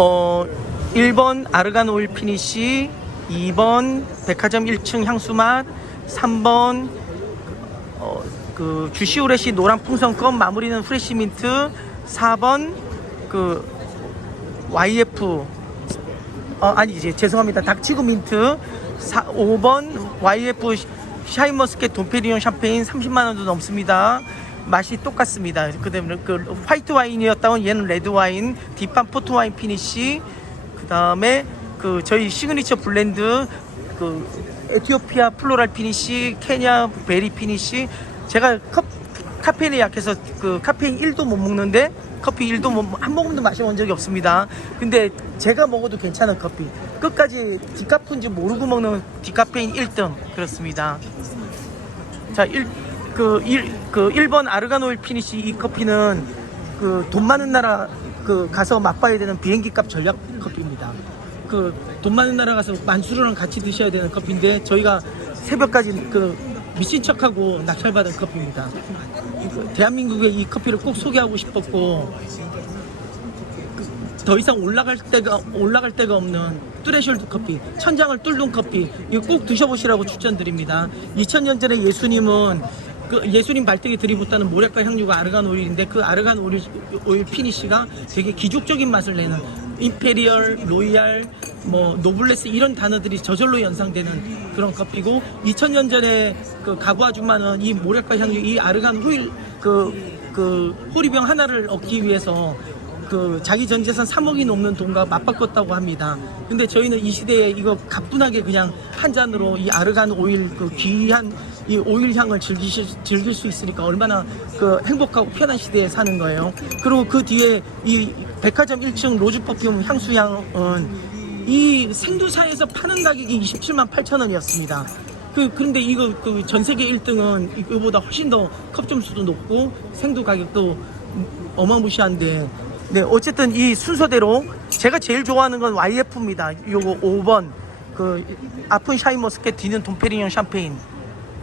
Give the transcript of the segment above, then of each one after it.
어 1번 아르간 오일 피니시 2번 백화점 1층 향수맛 3번 어, 그 주시오레시 노란 풍선껌 마무리는 프레시 민트 4번 그 YF 어 아니 이제 죄송합니다 닥치고 민트 4, 5번 YF 샤인머스켓 돈페리온 샴페인 30만 원도 넘습니다. 맛이 똑같습니다. 그다음에 그 화이트 와인이었다면 얘는 레드 와인, 딥한 포트 와인 피니시. 그다음에 그 저희 시그니처 블렌드 그 에티오피아 플로랄 피니시, 케냐 베리 피니시. 제가 컵 카페인에 약해서 그 카페인 1도 못 먹는데 커피 1도 못, 한 모금도 마셔본 적이 없습니다. 근데 제가 먹어도 괜찮은 커피. 끝까지 디카프인지 모르고 먹는 디카페인 1등 그렇습니다. 자, 1, 그, 1, 그 1번 아르가노일 피니시 이 커피는 그 돈 많은 나라 그 가서 맛봐야 되는 비행기 값 전략 커피입니다. 그 돈 많은 나라 가서 만수르랑 같이 드셔야 되는 커피인데 저희가 새벽까지 그 미친 척하고 낙찰받은 커피입니다. 그 대한민국에 이 커피를 꼭 소개하고 싶었고 그더 이상 올라갈 데가 올라갈 데가 없는 뚜레숄드 커피, 천장을 뚫는 커피 이거 꼭 드셔보시라고 추천드립니다. 2000년 전에 예수님은 그 예수님 발등에 들이붓다는 모래과 향유가 아르간 오일인데 그 아르간 오일, 오일 피니시가 되게 기족적인 맛을 내는 임페리얼, 로이알, 뭐 노블레스 이런 단어들이 저절로 연상되는 그런 커피고 2000년 전에 그 가구 아줌마는 이 모래과 향유, 이 아르간 오일 그, 그 호리병 하나를 얻기 위해서 그 자기 전 재산 3억이 넘는 돈과 맞바꿨다고 합니다. 근데 저희는 이 시대에 이거 가뿐하게 그냥 한 잔으로 이 아르간 오일 그 귀한 이 오일 향을 즐기실, 즐길 수 있으니까 얼마나 그 행복하고 편한 시대에 사는 거예요. 그리고 그 뒤에 이 백화점 1층 로즈 퍼퓸 향수향은 이 생두사에서 파는 가격이 27만 8천 원이었습니다. 그 그런데 이거 그 전 세계 1등은 이거보다 훨씬 더 컵 점수도 높고 생두 가격도 어마무시한데 네 어쨌든 이 순서대로 제가 제일 좋아하는 건 YF입니다. 요거 5번 그 아픈 샤인머스켓 뒤는 돈페리뇽 샴페인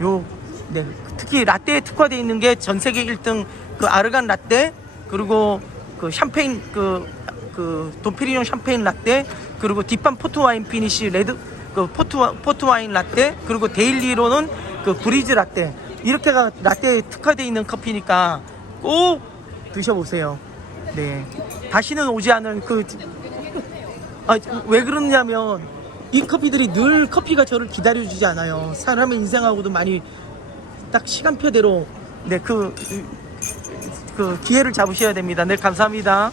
요 네 특히 라떼에 특화되어 있는 게 전 세계 1등 그 아르간 라떼 그리고 그 샴페인 그 그 돈페리뇽 샴페인 라떼 그리고 딥한 포트 와인 피니시 레드 그 포트 와- 포트 와인 라떼 그리고 데일리로는 그 브리즈 라떼 이렇게가 라떼에 특화되어 있는 커피니까 꼭 드셔보세요. 네 다시는 오지 않을 그 아, 왜 그러냐면 이 커피들이 늘 커피가 저를 기다려주지 않아요. 사람의 인생하고도 많이 딱 시간표대로 네 그 그 기회를 잡으셔야 됩니다. 네 감사합니다.